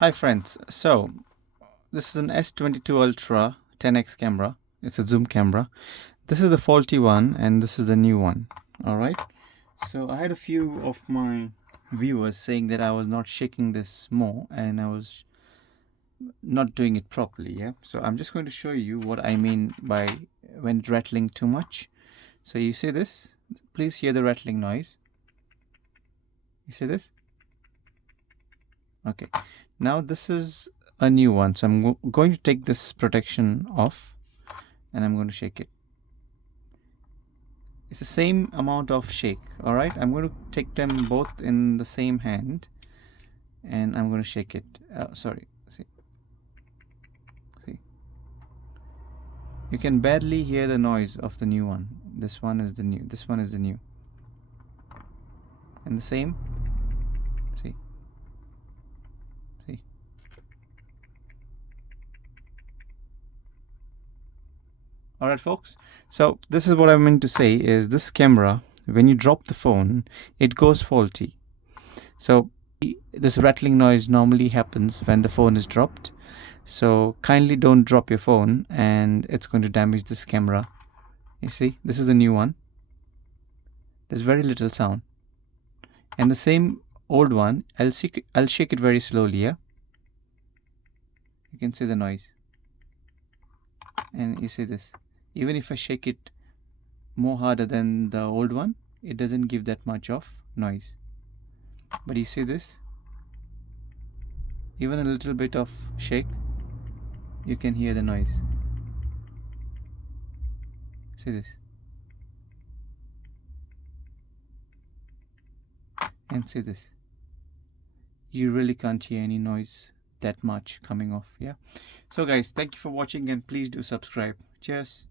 Hi friends, so this is an S22 Ultra 10x camera. It's a zoom camera. This is the faulty one and this is the new one. Alright, so I had a few of my viewers saying that I was not shaking this more and I was not doing it properly. Yeah, so I'm just going to show you what I mean by when it's rattling too much. So you see this? Please hear the rattling noise. You see this? Okay, now this is a new one, so I'm going to take this protection off and I'm going to shake it. It's the same amount of shake. All right, I'm going to take them both in the same hand and I'm going to shake it. Sorry, see, you can barely hear the noise of the new one. This one is the new, this one is the new, and the same. See, see. All right, folks, so this is what I meant to say is this camera, when you drop the phone, it goes faulty. So this rattling noise normally happens when the phone is dropped. So kindly don't drop your phone and it's going to damage this camera. You see, this is the new one. There's very little sound. And the same old one, I'll shake it very slowly, yeah? You can see the noise. And you see this. Even if I shake it more harder than the old one, it doesn't give that much of noise. But you see this? Even a little bit of shake, you can hear the noise. See this? And see this. You really can't hear any noise that much coming off. Yeah, so guys, thank you for watching and please do subscribe. Cheers.